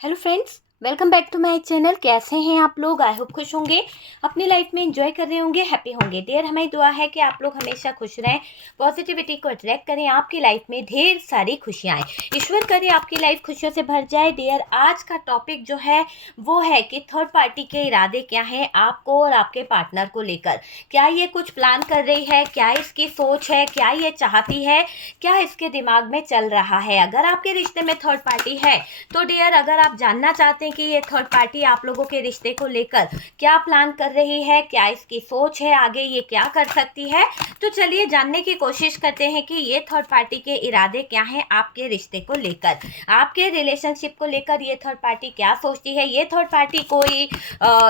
Hello friends, welcome back to my channel. कैसे हैं आप लोग? आई होप खुश होंगे, अपनी लाइफ में एंजॉय कर रहे होंगे, हैप्पी होंगे। डियर, हमारी दुआ है कि आप लोग हमेशा खुश रहें, पॉजिटिविटी को अट्रैक्ट करें, आपकी लाइफ में ढेर सारी खुशियाँ आएँ। ईश्वर करे आपकी लाइफ खुशियों से भर जाए। डियर, आज का टॉपिक जो है वो है कि थर्ड पार्टी के इरादे क्या हैं आपको और आपके पार्टनर को लेकर। क्या ये कुछ प्लान कर रही है? क्या इसकी सोच है? क्या ये चाहती है? क्या इसके दिमाग में चल रहा है? अगर आपके रिश्ते में थर्ड पार्टी है तो डियर, अगर आप जानना चाहते हैं कि ये थर्ड पार्टी आप लोगों के रिश्ते को लेकर क्या प्लान कर रही है, क्या इसकी सोच है, आगे ये क्या कर सकती है, तो चलिए जानने की कोशिश करते हैं कि ये थर्ड पार्टी के इरादे क्या हैं आपके रिश्ते को लेकर, आपके रिलेशनशिप को लेकर। ये थर्ड पार्टी क्या सोचती है? ये थर्ड पार्टी कोई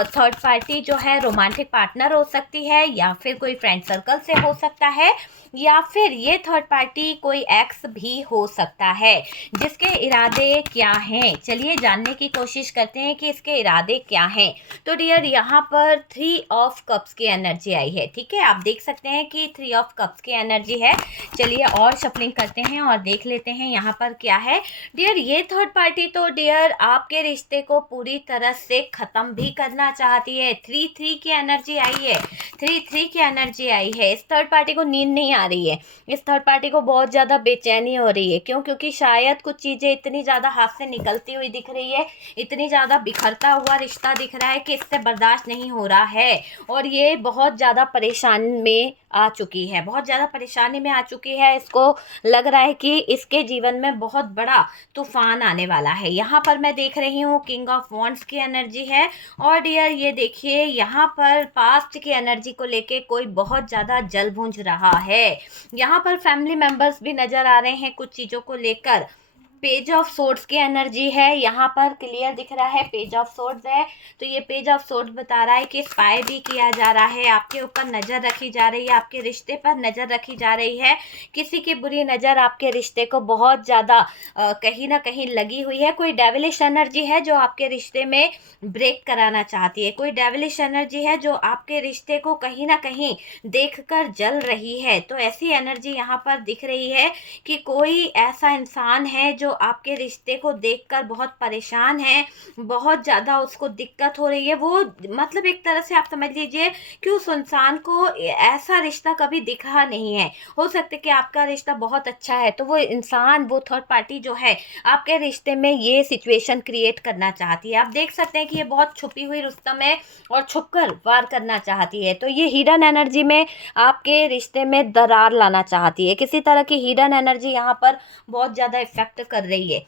थर्ड पार्टी जो है रोमांटिक पार्टनर हो सकती है, या फिर कोई फ्रेंड सर्कल से हो सकता है, या फिर ये थर्ड पार्टी कोई एक्स भी हो सकता है। जिसके इरादे क्या हैं, चलिए जानने की कोशिश करते हैं कि इसके इरादे क्या हैं। तो डियर, यहाँ पर 3 ऑफ कप्स की एनर्जी आई है। ठीक है, आप देख सकते हैं कि 3 ऑफ कप्स की एनर्जी है। चलिए और शफलिंग करते हैं और देख लेते हैं यहाँ पर क्या है। डियर, ये थर्ड पार्टी तो डियर आपके रिश्ते को पूरी तरह से ख़त्म भी करना चाहती है। 3-3 की एनर्जी आई है, 3-3 की एनर्जी आई है। इस थर्ड पार्टी को नींद नहीं आ रही है, इस थर्ड पार्टी को बहुत ज़्यादा बेचैनी हो रही है। क्यों? क्योंकि शायद कुछ चीज़ें इतनी ज़्यादा हाथ से निकलती हुई दिख रही है, इतनी ज़्यादा बिखरता हुआ रिश्ता दिख रहा है कि इससे बर्दाश्त नहीं हो रहा है, और ये बहुत ज़्यादा परेशान में आ चुकी है, बहुत ज़्यादा परेशानी में आ चुकी है। इसको लग रहा है कि इसके जीवन में बहुत बड़ा तूफान आने वाला है। यहाँ पर मैं देख रही हूँ किंग ऑफ वॉन्ड्स की एनर्जी है, और डियर ये देखिए यहाँ पर पास्ट की एनर्जी को लेके कोई बहुत ज़्यादा जल बुझ रहा है। यहाँ पर फैमिली मेंबर्स भी नज़र आ रहे हैं कुछ चीज़ों को लेकर। पेज ऑफ सोर्ड्स की एनर्जी है, यहाँ पर क्लियर दिख रहा है पेज ऑफ सोर्ड्स है। तो ये पेज ऑफ सोर्ड्स बता रहा है कि स्पाई भी किया जा रहा है, आपके ऊपर नज़र रखी जा रही है, आपके रिश्ते पर नज़र रखी जा रही है। किसी की बुरी नज़र आपके रिश्ते को बहुत ज़्यादा कहीं ना कहीं लगी हुई है। कोई डेविलिश एनर्जी है जो आपके रिश्ते में ब्रेक कराना चाहती है, कोई डेविलिश एनर्जी है जो आपके रिश्ते को कहीं ना कहीं देखकर जल रही है। तो ऐसी एनर्जी यहाँ पर दिख रही है कि कोई ऐसा इंसान है जो आपके रिश्ते को देखकर बहुत परेशान है, बहुत ज़्यादा उसको दिक्कत हो रही है। वो मतलब एक तरह से आप समझ लीजिए कि उस इंसान को ऐसा रिश्ता कभी दिखा नहीं है। हो सकता है कि आपका रिश्ता बहुत अच्छा है, तो वो इंसान, वो थर्ड पार्टी जो है आपके रिश्ते में ये सिचुएशन क्रिएट करना चाहती है। आप देख सकते हैं कि ये बहुत छुपी हुई रुस्तम है और छुपकर वार करना चाहती है। तो ये हिडन एनर्जी में आपके रिश्ते में दरार लाना चाहती है। किसी तरह की हिडन एनर्जी यहाँ पर बहुत ज़्यादा इफेक्ट कर रही है।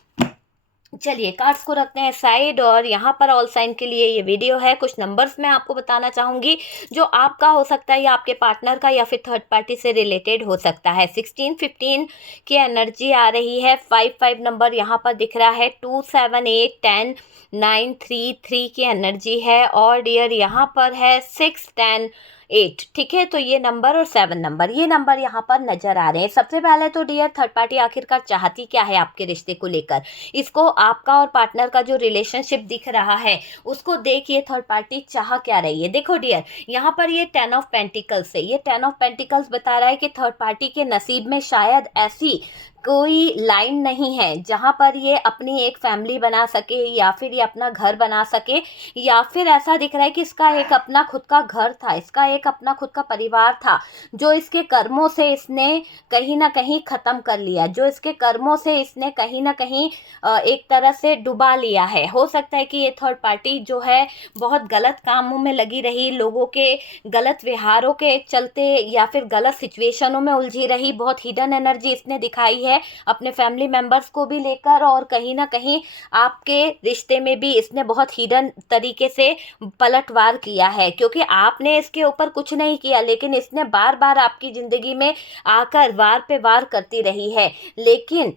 चलिए कार्ड्स को रखते हैं साइड, और यहाँ पर ऑल साइन के लिए ये वीडियो है। कुछ नंबर्स मैं आपको बताना चाहूँगी जो आपका हो सकता है या आपके पार्टनर का, या फिर थर्ड पार्टी से रिलेटेड हो सकता है। 16-15 की एनर्जी आ रही है, 5-5 नंबर यहाँ पर दिख रहा है, 2-7-8-10-9-3-3 की एनर्जी है, और डियर यहाँ पर है 6-10-8। ठीक है, तो ये नंबर और 7 नंबर, ये नंबर यहाँ पर नजर आ रहे हैं। सबसे पहले तो डियर, थर्ड पार्टी आखिरकार चाहती क्या है आपके रिश्ते को लेकर? इसको आपका और पार्टनर का जो रिलेशनशिप दिख रहा है उसको देखिए, थर्ड पार्टी चाह क्या रही है। देखो डियर, यहाँ पर ये 10 ऑफ पेंटिकल्स है, ये 10 ऑफ पेंटिकल्स बता रहा है कि थर्ड पार्टी के नसीब में शायद ऐसी कोई लाइन नहीं है जहाँ पर ये अपनी एक फैमिली बना सके, या फिर ये अपना घर बना सके, या फिर ऐसा दिख रहा है कि इसका एक अपना खुद का घर था, इसका एक अपना खुद का परिवार था, जो इसके कर्मों से इसने कहीं ना कहीं ख़त्म कर लिया, जो इसके कर्मों से इसने कहीं ना कहीं एक तरह से डुबा लिया है। हो सकता है कि ये थर्ड पार्टी जो है बहुत गलत कामों में लगी रही, लोगों के गलत व्यवहारों के चलते, या फिर गलत सिचुएशनों में उलझी रही। बहुत हिडन एनर्जी इसने दिखाई है अपने फैमिली मेंबर्स को भी लेकर, और कहीं ना कहीं आपके रिश्ते में भी इसने बहुत हिडन तरीके से पलटवार किया है, क्योंकि आपने इसके ऊपर कुछ नहीं किया, लेकिन इसने बार बार आपकी ज़िंदगी में आकर वार पे वार करती रही है। लेकिन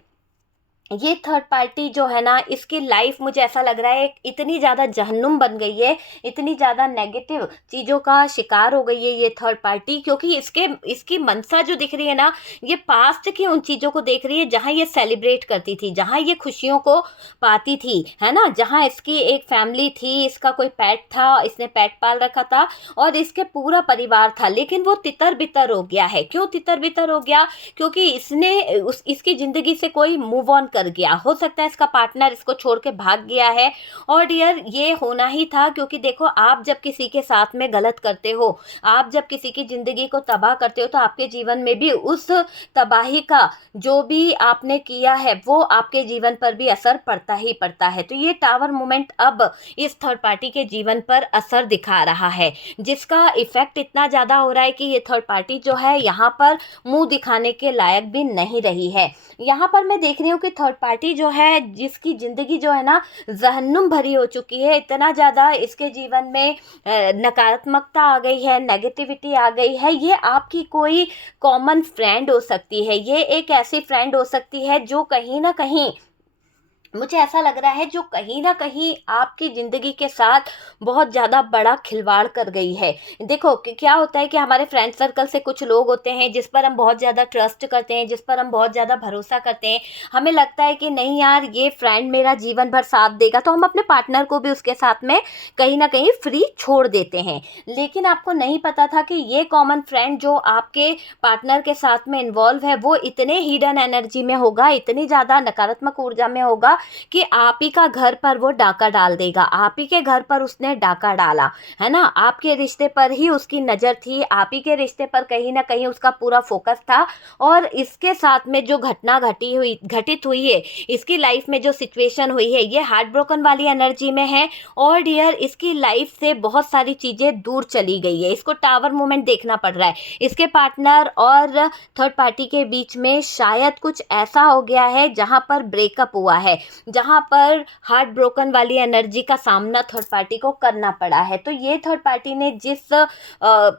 ये थर्ड पार्टी जो है ना, इसकी लाइफ मुझे ऐसा लग रहा है इतनी ज़्यादा जहन्नुम बन गई है, इतनी ज़्यादा नेगेटिव चीज़ों का शिकार हो गई है ये थर्ड पार्टी, क्योंकि इसकी मनसा जो दिख रही है ना, ये पास्ट की उन चीज़ों को देख रही है जहाँ ये सेलिब्रेट करती थी, जहाँ ये खुशियों को पाती थी, है ना, जहाँ इसकी एक फैमिली थी, इसका कोई पेट था, इसने पेट पाल रखा था, और इसके पूरा परिवार था। लेकिन वो तितर बितर हो गया है। क्यों तितर बितर हो गया? क्योंकि इसने इसकी ज़िंदगी से कोई मूव ऑन कर गया। हो सकता है इसका पार्टनर इसको छोड़ के भाग गया है। और डियर ये होना ही था, क्योंकि देखो आप जब किसी के साथ में गलत करते हो, आप जब किसी की ज़िंदगी को तबाह करते हो, तो आपके जीवन में भी उस तबाही का जो भी आपने किया है वो आपके जीवन पर भी असर पड़ता ही पड़ता है। तो ये टावर मोमेंट अब इस थर्ड पार्टी के जीवन पर असर दिखा रहा है, जिसका इफेक्ट इतना ज़्यादा हो रहा है कि ये थर्ड पार्टी जो है यहाँ पर मुंह दिखाने के लायक भी नहीं रही है। यहाँ पर मैं देख रही हूँ कि थर्ड पार्टी जो है, जिसकी ज़िंदगी जो है ना जहन्नुम भरी हो चुकी है, इतना ज़्यादा इसके जीवन में नकारात्मकता आ गई है, नेगेटिविटी आ गई है। ये आपकी कोई कॉमन फ्रेंड हो सकती है, ये एक ऐसी फ्रेंड हो सकती है जो कहीं ना कहीं, मुझे ऐसा लग रहा है, जो कहीं ना कहीं आपकी ज़िंदगी के साथ बहुत ज़्यादा बड़ा खिलवाड़ कर गई है। देखो कि क्या होता है कि हमारे फ्रेंड सर्कल से कुछ लोग होते हैं जिस पर हम बहुत ज़्यादा ट्रस्ट करते हैं, जिस पर हम बहुत ज़्यादा भरोसा करते हैं। हमें लगता है कि नहीं यार, ये फ्रेंड मेरा जीवन भर साथ देगा, तो हम अपने पार्टनर को भी उसके साथ में कहीं ना कहीं फ्री छोड़ देते हैं। लेकिन आपको नहीं पता था कि ये कॉमन फ्रेंड जो आपके पार्टनर के साथ में इन्वॉल्व है, वो इतने हिडन एनर्जी में होगा, इतनी ज़्यादा नकारात्मक ऊर्जा में होगा कि आप ही का घर पर वो डाका डाल देगा। आप ही के घर पर उसने डाका डाला है ना, आपके रिश्ते पर ही उसकी नज़र थी, आप ही के रिश्ते पर कहीं ना कहीं उसका पूरा फोकस था। और इसके साथ में जो घटना घटित हुई है, इसकी लाइफ में जो सिचुएशन हुई है, ये हार्ट ब्रोकन वाली एनर्जी में है। और डियर, इसकी लाइफ से बहुत सारी चीज़ें दूर चली गई है। इसको टावर मोमेंट देखना पड़ रहा है। इसके पार्टनर और थर्ड पार्टी के बीच में शायद कुछ ऐसा हो गया है जहाँ पर ब्रेकअप हुआ है, जहाँ पर हार्ट ब्रोकन वाली एनर्जी का सामना थर्ड पार्टी को करना पड़ा है। तो ये थर्ड पार्टी ने जिस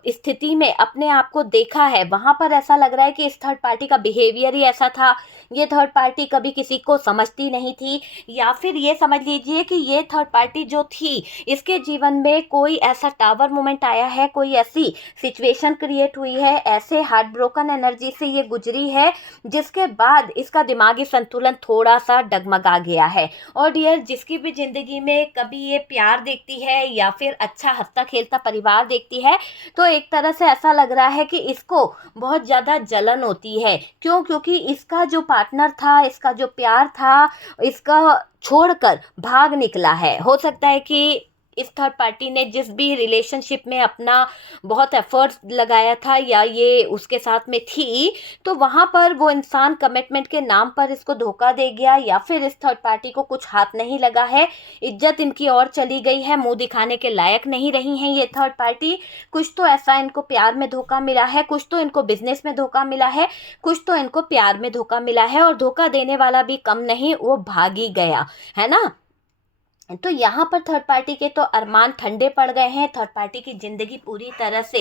स्थिति में अपने आप को देखा है, वहाँ पर ऐसा लग रहा है कि इस थर्ड पार्टी का बिहेवियर ही ऐसा था। ये थर्ड पार्टी कभी किसी को समझती नहीं थी, या फिर ये समझ लीजिए कि ये थर्ड पार्टी जो थी, इसके जीवन में कोई ऐसा टावर मोमेंट आया है, कोई ऐसी सिचुएशन क्रिएट हुई है, ऐसे हार्ट ब्रोकन एनर्जी से ये गुजरी है, जिसके बाद इसका दिमागी संतुलन थोड़ा सा डगमगा गया है। और डियर, जिसकी भी ज़िंदगी में कभी ये प्यार देखती है या फिर अच्छा हंसता खेलता परिवार देखती है, तो एक तरह से ऐसा लग रहा है कि इसको बहुत ज़्यादा जलन होती है। क्यों? क्योंकि इसका जो पार्टनर था, इसका जो प्यार था, इसका छोड़कर भाग निकला है। हो सकता है कि इस थर्ड पार्टी ने जिस भी रिलेशनशिप में अपना बहुत एफर्ट्स लगाया था, या ये उसके साथ में थी, तो वहाँ पर वो इंसान कमिटमेंट के नाम पर इसको धोखा दे गया, या फिर इस थर्ड पार्टी को कुछ हाथ नहीं लगा है, इज्जत इनकी और चली गई है, मुंह दिखाने के लायक नहीं रही हैं ये थर्ड पार्टी। कुछ तो ऐसा इनको प्यार में धोखा मिला है, कुछ तो इनको बिजनेस में धोखा मिला है, कुछ तो इनको प्यार में धोखा मिला है, और धोखा देने वाला भी कम नहीं, वो भाग ही गया है ना। तो यहाँ पर थर्ड पार्टी के तो अरमान ठंडे पड़ गए हैं। थर्ड पार्टी की ज़िंदगी पूरी तरह से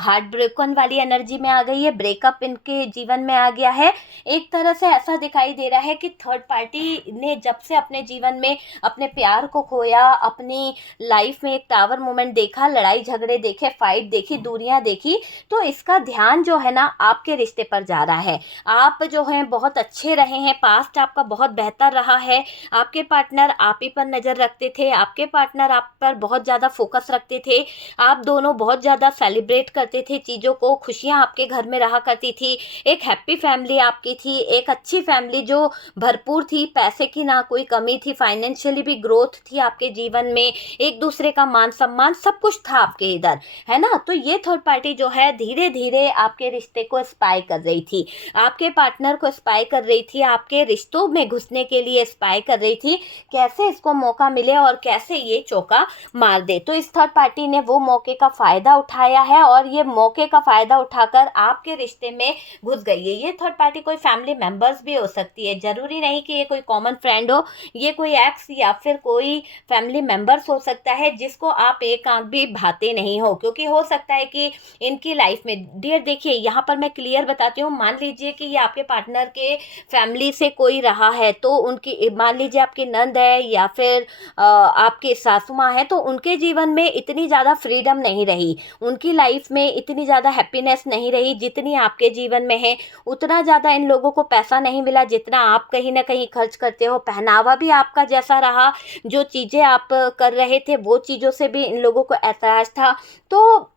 हार्ट ब्रेकन वाली एनर्जी में आ गई है, ब्रेकअप इनके जीवन में आ गया है। एक तरह से ऐसा दिखाई दे रहा है कि थर्ड पार्टी ने जब से अपने जीवन में अपने प्यार को खोया, अपनी लाइफ में एक टावर मोमेंट देखा, लड़ाई झगड़े देखे, फाइट देखी, दूरियां देखी, तो इसका ध्यान जो है ना आपके रिश्ते पर जा रहा है। आप जो हैं बहुत अच्छे रहे हैं, पास्ट आपका बहुत बेहतर रहा है, आपके पार्टनर आप ही पर नज़र रखते थे, आपके पार्टनर आप पर बहुत ज़्यादा फोकस रखते थे, आप दोनों बहुत ज़्यादा सेलिब्रेट करते थे चीज़ों को, खुशियाँ आपके घर में रहा करती थी, एक हैप्पी फैमिली आपकी थी, एक अच्छी फैमिली जो भरपूर थी, पैसे की ना कोई कमी थी, फाइनेंशियली भी ग्रोथ थी आपके जीवन में, एक दूसरे का मान सम्मान सब कुछ था आपके इधर, है ना। तो ये थर्ड पार्टी जो है धीरे धीरे आपके रिश्ते को स्पाई कर रही थी, आपके पार्टनर को स्पाई कर रही थी, आपके रिश्तों में घुसने के लिए स्पाई कर रही थी, कैसे इसको मौका मिले और कैसे ये चौका मार दे। तो इस थर्ड पार्टी ने वो मौके का फ़ायदा उठाया है, और ये मौके का फ़ायदा उठाकर आपके रिश्ते में घुस गई है। ये थर्ड पार्टी कोई फैमिली मेम्बर्स भी हो सकती है, ज़रूरी नहीं कि ये कोई कॉमन फ्रेंड हो, ये कोई एक्स या फिर कोई फैमिली मेम्बर्स हो सकता है जिसको आप एक आंख भी भाते नहीं हो, क्योंकि हो सकता है कि इनकी लाइफ में, डियर देखिए यहाँ पर मैं क्लियर बताती हूँ, मान लीजिए कि ये आपके पार्टनर के फैमिली से कोई रहा है, तो उनकी, मान लीजिए आपकी नंद है या फिर आपके सासू माँ है, तो उनके जीवन में इतनी ज़्यादा फ्रीडम नहीं रही, उनकी लाइफ में इतनी ज़्यादा हैप्पीनेस नहीं रही जितनी आपके जीवन में है, उतना ज़्यादा इन लोगों को पैसा नहीं मिला जितना आप कहीं ना कहीं खर्च करते हो, पहनावा भी आपका जैसा रहा, जो चीज़ें आप कर रहे थे वो चीज़ों से भी इन लोगों को ऐतराज़ था। तो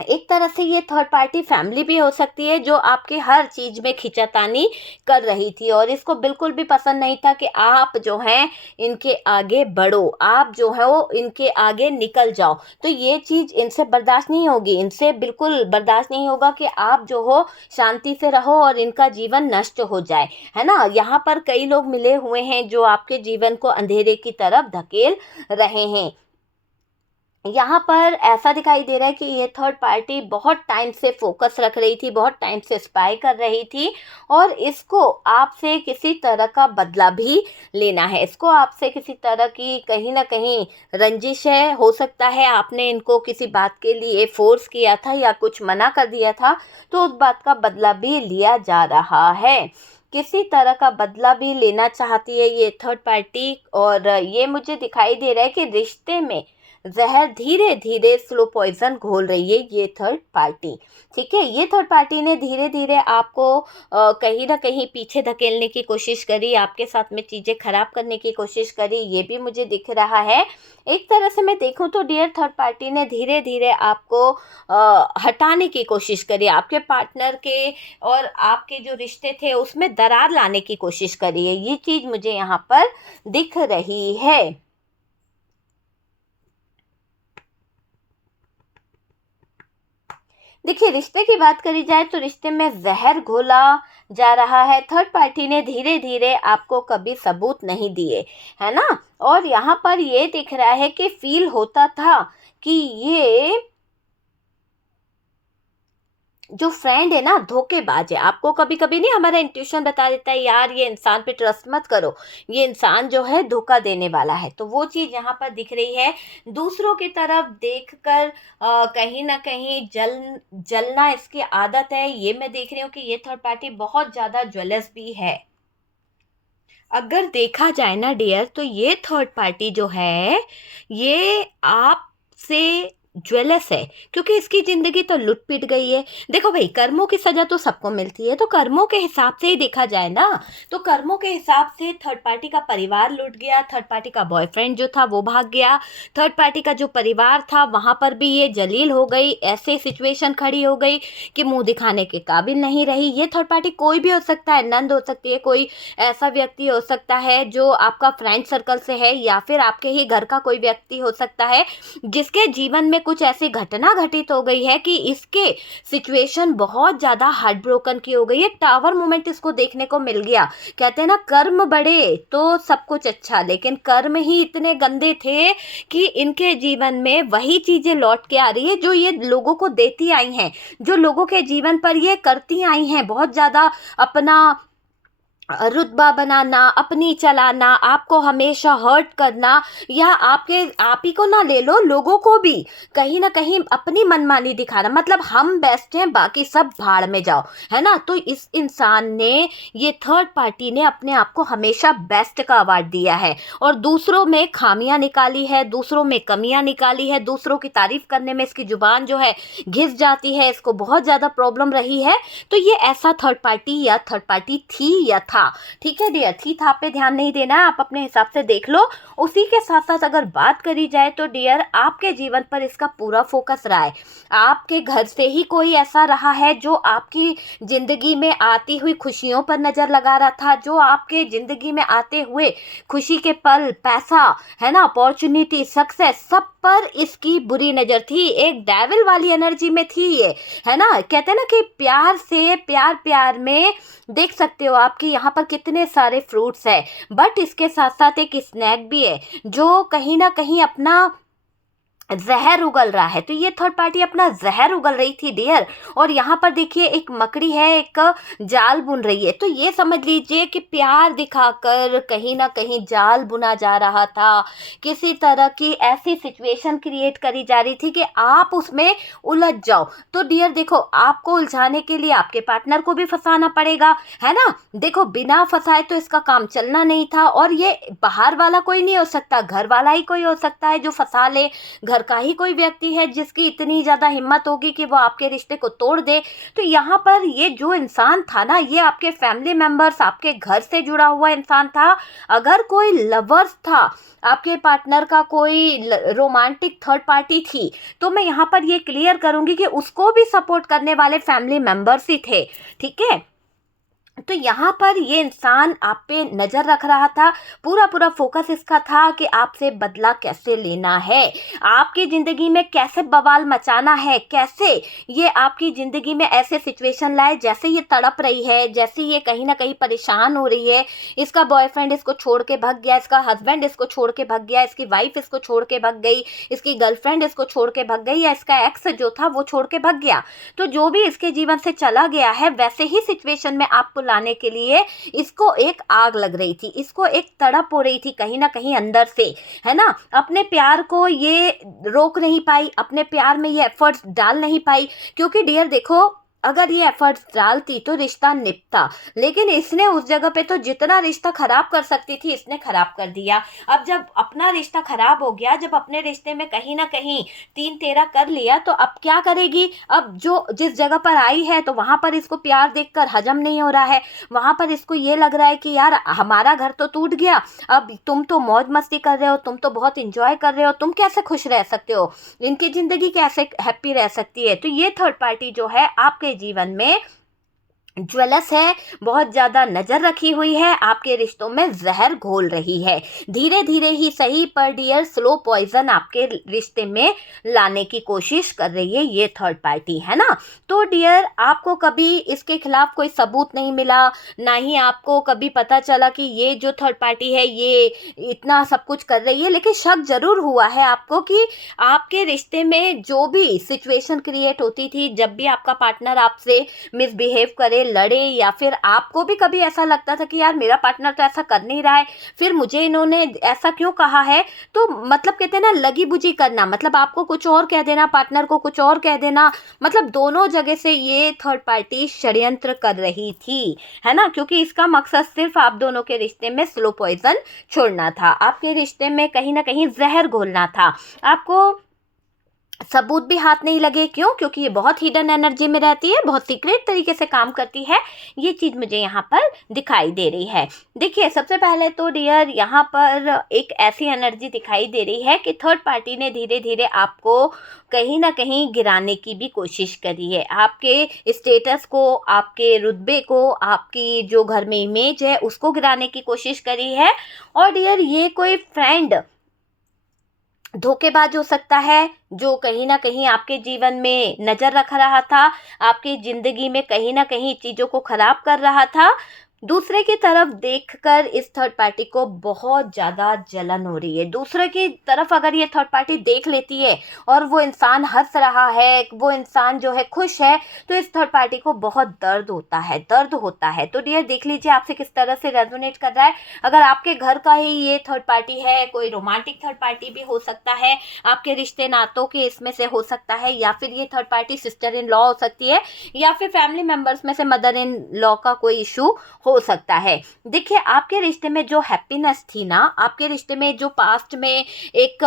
एक तरह से ये थर्ड पार्टी फैमिली भी हो सकती है, जो आपके हर चीज़ में खींचातानी कर रही थी और इसको बिल्कुल भी पसंद नहीं था कि आप जो हैं इनके आगे बढ़ो, आप जो है वो इनके आगे निकल जाओ। तो ये चीज़ इनसे बर्दाश्त नहीं होगी, इनसे बिल्कुल बर्दाश्त नहीं होगा कि आप जो हो शांति से रहो और इनका जीवन नष्ट हो जाए, है ना। यहाँ पर कई लोग मिले हुए हैं जो आपके जीवन को अंधेरे की तरफ धकेल रहे हैं। यहाँ पर ऐसा दिखाई दे रहा है कि ये थर्ड पार्टी बहुत टाइम से फोकस रख रही थी, बहुत टाइम से स्पाई कर रही थी और इसको आपसे किसी तरह का बदला भी लेना है। इसको आपसे किसी तरह की कहीं ना कहीं रंजिश है, हो सकता है आपने इनको किसी बात के लिए फोर्स किया था या कुछ मना कर दिया था, तो उस बात का बदला भी लिया जा रहा है। किसी तरह का बदला भी लेना चाहती है ये थर्ड पार्टी और ये मुझे दिखाई दे रहा है कि रिश्ते में जहर धीरे धीरे स्लो पॉइजन घोल रही है ये थर्ड पार्टी। ठीक है, ये थर्ड पार्टी ने धीरे धीरे आपको कहीं ना कहीं पीछे धकेलने की कोशिश करी, आपके साथ में चीज़ें खराब करने की कोशिश करी, ये भी मुझे दिख रहा है। एक तरह से मैं देखूं तो डियर थर्ड पार्टी ने धीरे धीरे आपको हटाने की कोशिश करी, आपके पार्टनर के और आपके जो रिश्ते थे उसमें दरार लाने की कोशिश करी है, ये चीज़ मुझे यहाँ पर दिख रही है। देखिए, रिश्ते की बात करी जाए तो रिश्ते में जहर घोला जा रहा है। थर्ड पार्टी ने धीरे धीरे आपको कभी सबूत नहीं दिए, है ना। और यहाँ पर ये दिख रहा है कि फील होता था कि ये जो फ्रेंड है ना धोखेबाज है। आपको कभी कभी नहीं हमारा इंट्यूशन बता देता है यार ये इंसान पे ट्रस्ट मत करो, ये इंसान जो है धोखा देने वाला है। तो वो चीज़ यहाँ पर दिख रही है। दूसरों की तरफ देखकर कहीं ना कहीं जलना इसकी आदत है, ये मैं देख रही हूँ कि ये थर्ड पार्टी बहुत ज़्यादा ज्वेलस भी है। अगर देखा जाए ना डियर, तो ये थर्ड पार्टी जो है ये आपसे ज्वेलस है, क्योंकि इसकी ज़िंदगी तो लुट पिट गई है। देखो भाई, कर्मों की सज़ा तो सबको मिलती है, तो कर्मों के हिसाब से ही देखा जाए ना, तो कर्मों के हिसाब से थर्ड पार्टी का परिवार लुट गया, थर्ड पार्टी का बॉयफ्रेंड जो था वो भाग गया, थर्ड पार्टी का जो परिवार था वहाँ पर भी ये जलील हो गई, ऐसे सिचुएशन खड़ी हो गई कि मुंह दिखाने के काबिल नहीं रही। ये थर्ड पार्टी कोई भी हो सकता है, नंद हो सकती है, कोई ऐसा व्यक्ति हो सकता है जो आपका फ्रेंड सर्कल से है, या फिर आपके ही घर का कोई व्यक्ति हो सकता है जिसके जीवन में कुछ ऐसी घटना घटित हो गई है कि इसके सिचुएशन बहुत ज़्यादा हार्ट ब्रोकन की हो गई है। टावर मोमेंट इसको देखने को मिल गया। कहते हैं ना, कर्म बड़े तो सब कुछ अच्छा, लेकिन कर्म ही इतने गंदे थे कि इनके जीवन में वही चीज़ें लौट के आ रही है जो ये लोगों को देती आई हैं, जो लोगों के जीवन पर ये करती आई हैं। बहुत ज़्यादा अपना रुतबा बनाना, अपनी चलाना, आपको हमेशा हर्ट करना, या आप ही को ना ले लो, लोगों को भी कहीं ना कहीं अपनी मनमानी दिखाना, मतलब हम बेस्ट हैं बाकी सब भाड़ में जाओ, है ना। तो इस इंसान ने, ये थर्ड पार्टी ने अपने आप को हमेशा बेस्ट का अवार्ड दिया है और दूसरों में खामियां निकाली है, दूसरों में कमियां निकाली है, दूसरों की तारीफ करने में इसकी जुबान जो है घिस जाती है, इसको बहुत ज़्यादा प्रॉब्लम रही है। तो ये ऐसा थर्ड पार्टी या थर्ड पार्टी थी या था। ठीक है डियर, थी था पे ध्यान नहीं देना है, आप अपने हिसाब से देख लो। उसी के साथ साथ अगर बात करी जाए तो डियर, आपके जीवन पर इसका पूरा फोकस रहा है। आपके घर से ही कोई ऐसा रहा है जो आपकी जिंदगी में आती हुई खुशियों पर नजर लगा रहा था, जो आपके जिंदगी में आते हुए खुशी के पल, पैसा, है ना, अपॉर्चुनिटी, सक्सेस, सब पर इसकी बुरी नजर थी। एक डेविल वाली एनर्जी में थी ये, है ना। कहते हैं ना कि प्यार से, प्यार प्यार में देख सकते हो आपकी यहाँ पर कितने सारे फ्रूट्स है, बट इसके साथ साथ एक स्नैक भी है जो कहीं ना कहीं अपना जहर उगल रहा है। तो ये थर्ड पार्टी अपना जहर उगल रही थी डियर। और यहाँ पर देखिए एक मकड़ी है, एक जाल बुन रही है। तो ये समझ लीजिए कि प्यार दिखाकर कहीं ना कहीं जाल बुना जा रहा था, किसी तरह की ऐसी सिचुएशन क्रिएट करी जा रही थी कि आप उसमें उलझ जाओ। तो डियर देखो, आपको उलझाने के लिए आपके पार्टनर को भी फंसाना पड़ेगा, है ना। देखो, बिना फंसाए तो इसका काम चलना नहीं था, और ये बाहर वाला कोई नहीं हो सकता, घर वाला ही कोई हो सकता है जो फंसा ले, घर का ही कोई व्यक्ति है जिसकी इतनी ज़्यादा हिम्मत होगी कि वो आपके रिश्ते को तोड़ दे। तो यहाँ पर ये जो इंसान था ना, ये आपके फैमिली मेम्बर्स, आपके घर से जुड़ा हुआ इंसान था। अगर कोई लवर्स था, आपके पार्टनर का कोई रोमांटिक थर्ड पार्टी थी, तो मैं यहाँ पर ये क्लियर करूँगी कि उसको भी सपोर्ट करने वाले फैमिली मेम्बर्स ही थे। ठीक है, तो यहाँ पर ये इंसान आप पे नज़र रख रहा था। पूरा पूरा फोकस इसका था कि आपसे बदला कैसे लेना है, आपकी ज़िंदगी में कैसे बवाल मचाना है, कैसे ये आपकी ज़िंदगी में ऐसे सिचुएशन लाए जैसे ये तड़प रही है, जैसे ये कहीं ना कहीं परेशान हो रही है। इसका बॉयफ्रेंड इसको छोड़ के भाग गया, इसका हस्बैंड इसको छोड़ के भाग गया, इसकी वाइफ इसको छोड़ के भाग गई, इसकी गर्लफ्रेंड इसको छोड़ के भाग गई, या इसका एक्स जो था वो छोड़ के भाग गया। तो जो भी इसके जीवन से चला गया है, वैसे ही सिचुएशन में आपको लाने के लिए इसको एक आग लग रही थी, इसको एक तड़प हो रही थी कहीं ना कहीं अंदर से, है ना। अपने प्यार को ये रोक नहीं पाई, अपने प्यार में ये एफर्ट्स डाल नहीं पाई, क्योंकि डियर देखो, अगर ये एफर्ट्स डालती तो रिश्ता निपटा, लेकिन इसने उस जगह पे तो जितना रिश्ता खराब कर सकती थी इसने खराब कर दिया। अब जब अपना रिश्ता खराब हो गया, जब अपने रिश्ते में कहीं ना कहीं तीन तेरा कर लिया, तो अब क्या करेगी। अब जो जिस जगह पर आई है, तो वहां पर इसको प्यार देखकर हजम नहीं हो रहा है, वहां पर इसको ये लग रहा है कि यार हमारा घर तो टूट गया, अब तुम तो मौज मस्ती कर रहे हो, तुम तो बहुत इंजॉय कर रहे हो, तुम कैसे खुश रह सकते हो, इनकी जिंदगी कैसे हैप्पी रह सकती है। तो ये थर्ड पार्टी जो है आपके जीवन में ज्वेलस है, बहुत ज़्यादा नज़र रखी हुई है, आपके रिश्तों में जहर घोल रही है। धीरे धीरे ही सही पर डियर, स्लो पॉइजन आपके रिश्ते में लाने की कोशिश कर रही है ये थर्ड पार्टी, है ना। तो डियर, आपको कभी इसके खिलाफ कोई सबूत नहीं मिला, ना ही आपको कभी पता चला कि ये जो थर्ड पार्टी है ये इतना सब कुछ कर रही है, लेकिन शक ज़रूर हुआ है आपको कि आपके रिश्ते में जो भी सिचुएशन क्रिएट होती थी, जब भी आपका पार्टनर आपसे मिसबिहेव करे, लड़े, या फिर आपको भी कभी ऐसा लगता था कि यार मेरा पार्टनर तो ऐसा कर नहीं रहा है, फिर मुझे इन्होंने ऐसा क्यों कहा है। तो मतलब कहते हैं ना, लगी बुझी करना, मतलब आपको कुछ और कह देना, पार्टनर को कुछ और कह देना, मतलब दोनों जगह से ये थर्ड पार्टी षड्यंत्र कर रही थी, है ना। क्योंकि इसका मकसद सिर्फ आप दोनों के रिश्ते में स्लो पॉइजन छोड़ना था, आपके रिश्ते में कहीं ना कहीं जहर घोलना था। आपको सबूत भी हाथ नहीं लगे, क्यों, क्योंकि ये बहुत हिडन एनर्जी में रहती है, बहुत सीक्रेट तरीके से काम करती है। ये चीज़ मुझे यहाँ पर दिखाई दे रही है। देखिए, सबसे पहले तो डियर, यहाँ पर एक ऐसी एनर्जी दिखाई दे रही है कि थर्ड पार्टी ने धीरे धीरे आपको कहीं ना कहीं गिराने की भी कोशिश करी है, आपके स्टेटस को, आपके रुतबे को, आपकी जो घर में इमेज है उसको गिराने की कोशिश करी है। और डियर, ये कोई फ्रेंड धोखेबाज हो सकता है, जो कहीं ना कहीं आपके जीवन में नज़र रख रहा था, आपकी ज़िंदगी में कहीं ना कहीं चीज़ों को ख़राब कर रहा था। दूसरे की तरफ देखकर इस थर्ड पार्टी को बहुत ज़्यादा जलन हो रही है। दूसरे की तरफ अगर ये थर्ड पार्टी देख लेती है और वो इंसान हंस रहा है, वो इंसान जो है खुश है, तो इस थर्ड पार्टी को बहुत दर्द होता है, दर्द होता है। तो डियर, देख लीजिए आपसे किस तरह से रेजोनेट कर रहा है। अगर आपके घर का ही ये थर्ड पार्टी है, कोई रोमांटिक थर्ड पार्टी भी हो सकता है, आपके रिश्ते नातों के इसमें से हो सकता है, या फिर ये third party sister in law हो सकती है, या फिर फैमिली मेम्बर्स में से मदर इन लॉ का कोई इशू हो सकता है। देखिए, आपके रिश्ते में जो हैप्पीनेस थी ना, आपके रिश्ते में जो पास्ट में एक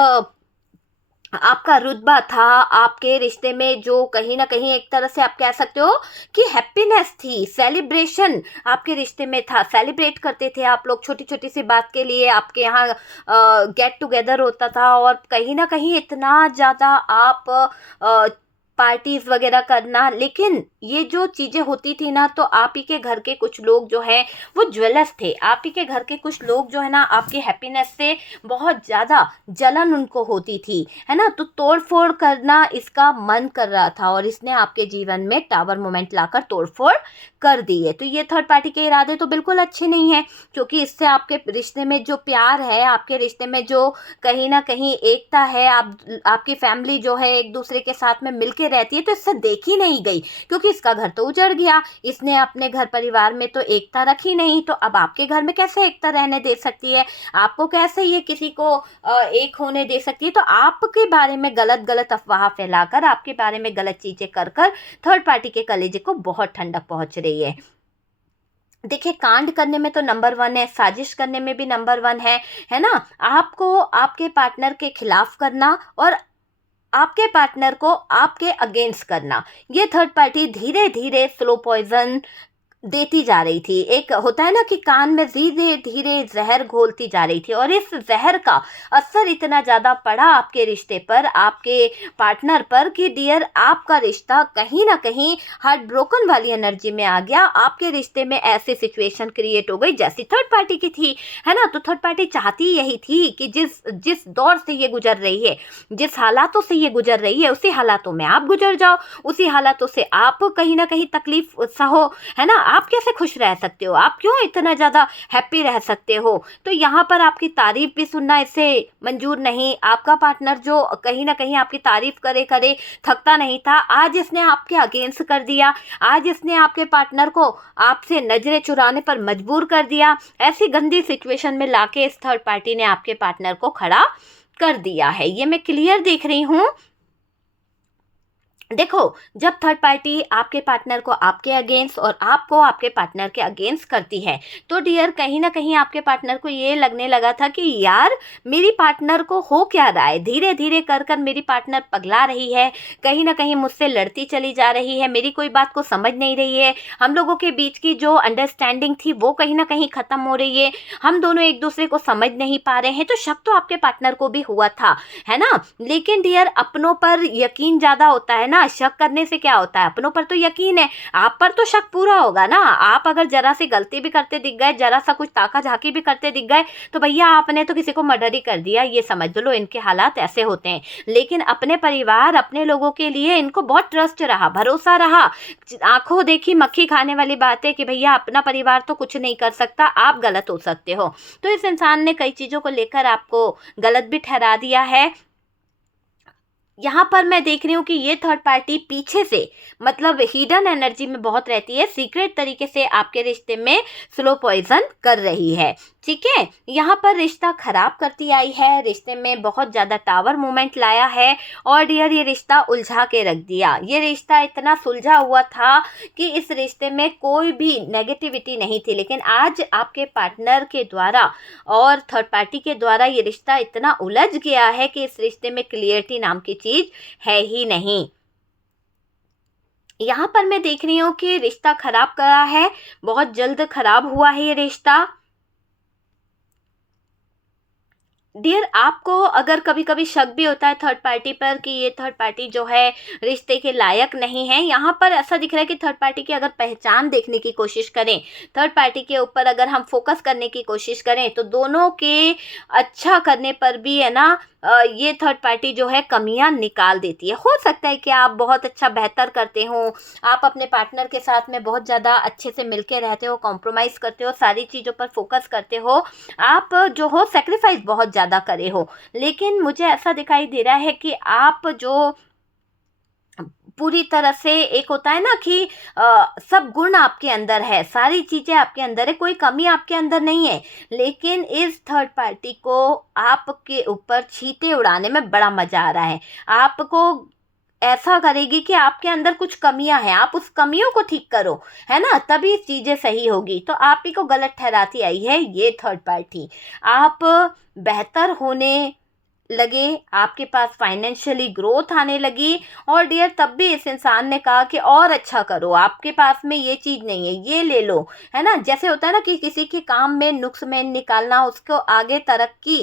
आपका रुतबा था, आपके रिश्ते में जो कहीं ना कहीं एक तरह से आप कह सकते हो कि हैप्पीनेस थी, सेलिब्रेशन आपके रिश्ते में था, सेलिब्रेट करते थे आप लोग, छोटी छोटी सी बात के लिए आपके यहाँ गेट टुगेदर होता था, और कहीं ना कहीं इतना ज़्यादा आप पार्टीज वगैरह करना। लेकिन ये जो चीज़ें होती थी ना, तो आप ही के घर के कुछ लोग जो हैं वो ज्वेलस थे, आप ही के घर के कुछ लोग जो है ना, आपकी हैप्पीनेस से बहुत ज़्यादा जलन उनको होती थी, है ना। तो तोड़ फोड़ करना इसका मन कर रहा था, और इसने आपके जीवन में टावर मोमेंट लाकर तोड़ फोड़ कर दी है। तो ये थर्ड पार्टी के इरादे तो बिल्कुल अच्छे नहीं हैं, क्योंकि इससे आपके रिश्ते में जो प्यार है, आपके रिश्ते में जो कहीं ना कहीं एकता है, आपकी फैमिली जो है एक दूसरे के साथ में मिलके रहती है, तो इससे देखी नहीं गई, क्योंकि इसका घर तो उजड़ गया, इसने अपने घर परिवार में तो एकता रखी नहीं, तो अब आपके घर में कैसे एकता रहने दे सकती है, आपको कैसे ये किसी को एक होने दे सकती है। तो आपके बारे में गलत गलत अफवाह फैलाकर, आपके बारे में गलत चीजें कर कर थर्ड पार्टी के कलेजे को बहुत ठंडक पहुंच रही है। देखिए, कांड करने में तो नंबर 1 है, साजिश करने में भी नंबर 1 है ना। आपको आपके पार्टनर के खिलाफ करना और आपके पार्टनर को आपके अगेंस्ट करना। ये थर्ड पार्टी धीरे धीरे स्लो पॉइजन देती जा रही थी। एक होता है ना कि कान में धीरे धीरे जहर घोलती जा रही थी, और इस जहर का असर इतना ज़्यादा पड़ा आपके रिश्ते पर, आपके पार्टनर पर, कि डियर आपका रिश्ता कहीं ना कहीं हार्ट ब्रोकन वाली एनर्जी में आ गया। आपके रिश्ते में ऐसी सिचुएशन क्रिएट हो गई जैसी थर्ड पार्टी की थी, है ना। तो थर्ड पार्टी चाहती यही थी कि जिस जिस दौर से ये गुजर रही है, जिस हालातों से ये गुजर रही है, उसी हालातों में आप गुजर जाओ, उसी हालातों से आप कहीं ना कहीं तकलीफ सहो, है ना। आप कैसे खुश रह सकते हो, आप क्यों इतना ज़्यादा हैप्पी रह सकते हो। तो यहाँ पर आपकी तारीफ भी सुनना इससे मंजूर नहीं। आपका पार्टनर जो कहीं ना कहीं आपकी तारीफ करे करे थकता नहीं था, आज इसने आपके अगेंस्ट कर दिया, आज इसने आपके पार्टनर को आपसे नजरें चुराने पर मजबूर कर दिया। ऐसी गंदी सिचुएशन में लाके इस थर्ड पार्टी ने आपके पार्टनर को खड़ा कर दिया है। ये मैं क्लियर देख रही हूँ। देखो, जब थर्ड पार्टी आपके पार्टनर को आपके अगेंस्ट और आपको आपके पार्टनर के अगेंस्ट करती है, तो डियर कहीं ना कहीं आपके पार्टनर को ये लगने लगा था कि यार मेरी पार्टनर को हो क्या रहा है, धीरे धीरे कर कर मेरी पार्टनर पगला रही है, कहीं ना कहीं मुझसे लड़ती चली जा रही है, मेरी कोई बात को समझ नहीं रही है, हम लोगों के बीच की जो अंडरस्टैंडिंग थी वो कहीं ना कहीं ख़त्म हो रही है, हम दोनों एक दूसरे को समझ नहीं पा रहे हैं। तो शक तो आपके पार्टनर को भी हुआ था, है ना। लेकिन डियर अपनों पर यकीन ज़्यादा होता है ना, शक करने से क्या होता है, अपनों पर तो यकीन है, आप पर तो शक पूरा होगा ना। आप अगर जरा सी गलती भी करते दिख गए, जरा सा कुछ ताका झाकी भी करते दिख गए, तो भैया आपने तो किसी को मर्डर ही कर दिया, ये समझ लो। इनके हालात ऐसे होते हैं। लेकिन अपने परिवार, अपने लोगों के लिए इनको बहुत ट्रस्ट रहा, भरोसा रहा। आंखों देखी मक्खी खाने वाली बात है कि भैया अपना परिवार तो कुछ नहीं कर सकता, आप गलत हो सकते हो। तो इस इंसान ने कई चीज़ों को लेकर आपको गलत भी ठहरा दिया है। यहाँ पर मैं देख रही हूँ कि ये थर्ड पार्टी पीछे से, मतलब हिडन एनर्जी में बहुत रहती है, सीक्रेट तरीके से आपके रिश्ते में स्लो पॉइजन कर रही है। ठीक है, यहाँ पर रिश्ता खराब करती आई है, रिश्ते में बहुत ज़्यादा टावर मूवमेंट लाया है, और डियर ये रिश्ता उलझा के रख दिया। ये रिश्ता इतना सुलझा हुआ था कि इस रिश्ते में कोई भी नेगेटिविटी नहीं थी, लेकिन आज आपके पार्टनर के द्वारा और थर्ड पार्टी के द्वारा ये रिश्ता इतना उलझ गया है कि इस रिश्ते में क्लियरिटी नाम की चीज है ही नहीं। यहाँ पर मैं देख रही हूँ कि रिश्ता खराब करा है, बहुत जल्द खराब हुआ है ये रिश्ता। डियर आपको अगर कभी कभी शक भी होता है थर्ड पार्टी पर कि ये थर्ड पार्टी जो है रिश्ते के लायक नहीं है, यहाँ पर ऐसा दिख रहा है कि थर्ड पार्टी की अगर पहचान देखने की कोशिश करें, थर्ड पार्टी के ऊपर अगर हम फोकस करने की कोशिश करें, तो दोनों के अच्छा करने पर भी है ना ये थर्ड पार्टी जो है कमियां निकाल देती है। हो सकता है कि आप बहुत अच्छा बेहतर करते हो, आप अपने पार्टनर के साथ में बहुत ज़्यादा अच्छे से मिलके रहते हो, कॉम्प्रोमाइज़ करते हो, सारी चीज़ों पर फोकस करते हो, आप जो हो सेक्रीफाइस बहुत ज़्यादा करे हो। लेकिन मुझे ऐसा दिखाई दे रहा है कि आप जो पूरी तरह से, एक होता है ना कि सब गुण आपके अंदर है, सारी चीज़ें आपके अंदर है, कोई कमी आपके अंदर नहीं है, लेकिन इस थर्ड पार्टी को आपके ऊपर छींटे उड़ाने में बड़ा मज़ा आ रहा है। आपको ऐसा करेगी कि आपके अंदर कुछ कमियां हैं, आप उस कमियों को ठीक करो, है ना, तभी चीज़ें सही होगी। तो आप ही को गलत ठहराती आई है ये थर्ड पार्टी। आप बेहतर होने लगे, आपके पास फाइनेंशियली ग्रोथ आने लगी, और डियर तब भी इस इंसान ने कहा कि और अच्छा करो, आपके पास में ये चीज़ नहीं है, ये ले लो, है ना। जैसे होता है ना कि किसी के काम में नुक्स में निकालना, उसको आगे तरक्की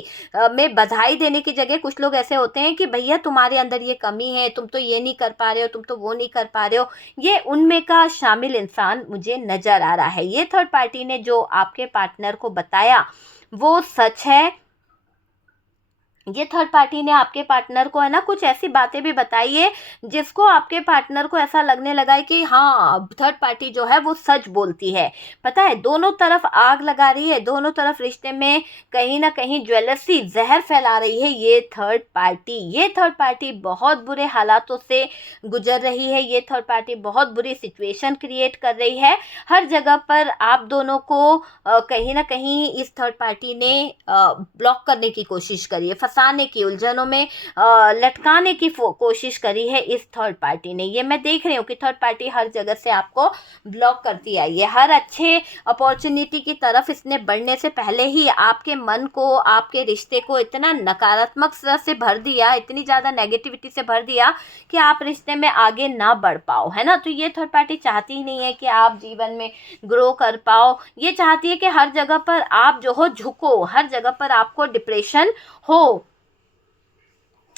में बधाई देने की जगह कुछ लोग ऐसे होते हैं कि भैया तुम्हारे अंदर ये कमी है, तुम तो ये नहीं कर पा रहे हो, तुम तो वो नहीं कर पा रहे हो। ये उनमें का शामिल इंसान मुझे नज़र आ रहा है। ये थर्ड पार्टी ने जो आपके पार्टनर को बताया वो सच है। ये थर्ड पार्टी ने आपके पार्टनर को है ना कुछ ऐसी बातें भी बताई है जिसको आपके पार्टनर को ऐसा लगने लगा है कि हाँ थर्ड पार्टी जो है वो सच बोलती है। पता है, दोनों तरफ आग लगा रही है, दोनों तरफ रिश्ते में कहीं ना कहीं ज्वेलसी जहर फैला रही है ये थर्ड पार्टी। ये थर्ड पार्टी बहुत बुरे हालातों से गुजर रही है, ये थर्ड पार्टी बहुत बुरी सिचुएशन क्रिएट कर रही है। हर जगह पर आप दोनों को कहीं ना कहीं इस थर्ड पार्टी ने ब्लॉक करने की कोशिश करी है, फंसाने की, उलझनों में लटकाने की कोशिश करी है इस थर्ड पार्टी ने। ये मैं देख रही हूँ कि थर्ड पार्टी हर जगह से आपको ब्लॉक करती आई है। हर अच्छे अपॉर्चुनिटी की तरफ इसने बढ़ने से पहले ही आपके मन को, आपके रिश्ते को इतना नकारात्मक से भर दिया, इतनी ज़्यादा नेगेटिविटी से भर दिया कि आप रिश्ते में आगे ना बढ़ पाओ, है ना। तो ये थर्ड पार्टी चाहती ही नहीं है कि आप जीवन में ग्रो कर पाओ। ये चाहती है कि हर जगह पर आप जो हो झुको, हर जगह पर आपको डिप्रेशन हो,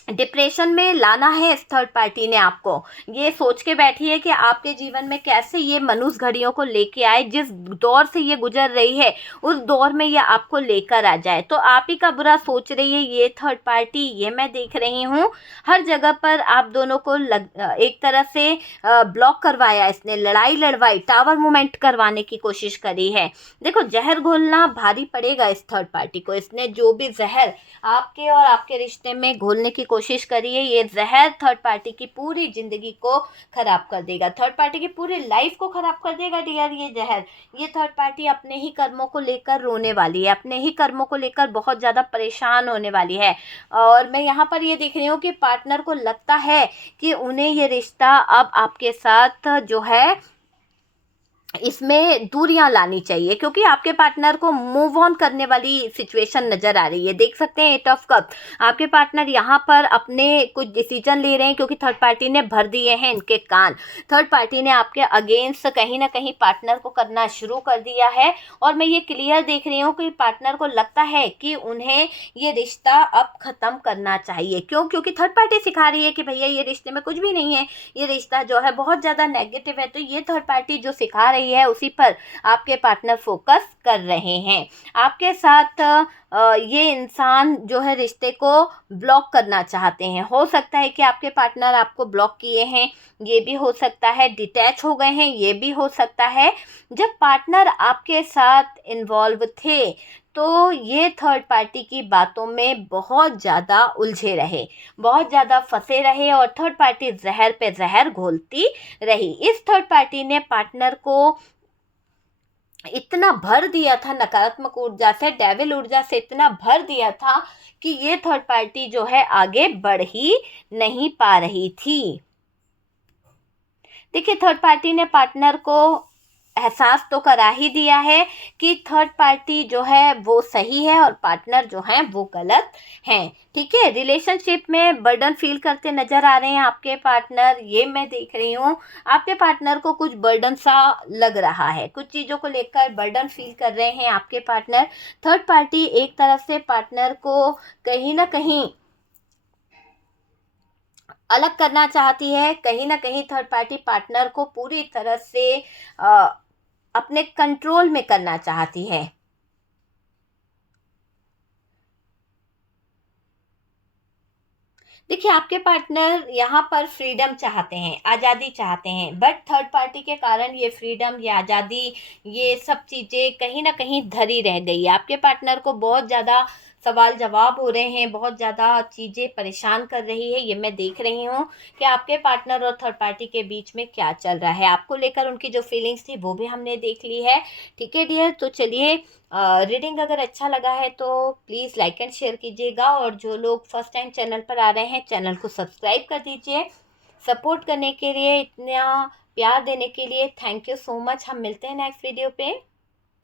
डिप्रेशन में लाना है इस थर्ड पार्टी ने आपको। ये सोच के बैठी है कि आपके जीवन में कैसे ये मनुष्य घड़ियों को लेके आए, जिस दौर से ये गुजर रही है उस दौर में ये आपको लेकर आ जाए। तो आप ही का बुरा सोच रही है ये थर्ड पार्टी, ये मैं देख रही हूँ। हर जगह पर आप दोनों को एक तरह से ब्लॉक करवाया इसने, लड़ाई लड़वाई, टावर मूवमेंट करवाने की कोशिश करी है। देखो, जहर घोलना भारी पड़ेगा इस थर्ड पार्टी को। इसने जो भी जहर आपके और आपके रिश्ते में घोलने की कोशिश करी है, ये जहर थर्ड पार्टी की पूरी जिंदगी को खराब कर देगा, थर्ड पार्टी की पूरी लाइफ को खराब कर देगा डियर। ये जहर, ये थर्ड पार्टी अपने ही कर्मों को लेकर रोने वाली है, अपने ही कर्मों को लेकर बहुत ज़्यादा परेशान होने वाली है। और मैं यहाँ पर ये देख रही हूँ कि पार्टनर को लगता है कि उन्हें ये रिश्ता अब आपके साथ जो है इसमें दूरियां लानी चाहिए, क्योंकि आपके पार्टनर को मूव ऑन करने वाली सिचुएशन नज़र आ रही है। देख सकते हैं 8 ऑफ कप, आपके पार्टनर यहाँ पर अपने कुछ डिसीजन ले रहे हैं, क्योंकि थर्ड पार्टी ने भर दिए हैं इनके कान। थर्ड पार्टी ने आपके अगेंस्ट कहीं ना कहीं पार्टनर को करना शुरू कर दिया है। और मैं ये क्लियर देख रही हूँ कि पार्टनर को लगता है कि उन्हें ये रिश्ता अब ख़त्म करना चाहिए। क्यों? क्योंकि थर्ड पार्टी सिखा रही है कि भैया ये रिश्ते में कुछ भी नहीं है, ये रिश्ता जो है बहुत ज़्यादा नेगेटिव है। तो ये थर्ड पार्टी जो सिखा रही है उसी पर आपके पार्टनर फोकस कर रहे हैं। आपके साथ ये इंसान जो है रिश्ते को ब्लॉक करना चाहते हैं। हो सकता है कि आपके पार्टनर आपको ब्लॉक किए हैं, ये भी हो सकता है डिटैच हो गए हैं, ये भी हो सकता है। जब पार्टनर आपके साथ इन्वॉल्व थे तो ये थर्ड पार्टी की बातों में बहुत ज़्यादा उलझे रहे, बहुत ज़्यादा फंसे रहे, और थर्ड पार्टी जहर पे जहर घोलती रही। इस थर्ड पार्टी ने पार्टनर को इतना भर दिया था नकारात्मक ऊर्जा से, डेविल ऊर्जा से इतना भर दिया था कि ये थर्ड पार्टी जो है आगे बढ़ ही नहीं पा रही थी। देखिए, थर्ड पार्टी ने पार्टनर को एहसास तो करा ही दिया है कि थर्ड पार्टी जो है वो सही है और पार्टनर जो है वो गलत हैं। ठीक है, रिलेशनशिप में बर्डन फील करते नज़र आ रहे हैं आपके पार्टनर, ये मैं देख रही हूँ। आपके पार्टनर को कुछ बर्डन सा लग रहा है, कुछ चीज़ों को लेकर बर्डन फील कर रहे हैं आपके पार्टनर। थर्ड पार्टी एक तरफ से पार्टनर को कहीं ना कहीं अलग करना चाहती है, कहीं ना कहीं थर्ड पार्टी पार्टनर को पूरी तरह से अपने कंट्रोल में करना चाहती है। देखिए, आपके पार्टनर यहाँ पर फ्रीडम चाहते हैं, आज़ादी चाहते हैं, बट थर्ड पार्टी के कारण ये फ्रीडम, ये आज़ादी, ये सब चीज़ें कहीं ना कहीं धरी रह गई है। आपके पार्टनर को बहुत ज़्यादा सवाल जवाब हो रहे हैं, बहुत ज़्यादा चीज़ें परेशान कर रही है। ये मैं देख रही हूँ कि आपके पार्टनर और थर्ड पार्टी के बीच में क्या चल रहा है। आपको लेकर उनकी जो फीलिंग्स थी वो भी हमने देख ली है। ठीक है डियर, तो चलिए, रीडिंग अगर अच्छा लगा है तो प्लीज़ लाइक एंड शेयर कीजिएगा, और जो लोग फर्स्ट टाइम चैनल पर आ रहे हैं चैनल को सब्सक्राइब कर दीजिए। सपोर्ट करने के लिए, इतना प्यार देने के लिए थैंक यू सो मच। हम मिलते हैं नेक्स्ट वीडियो पे।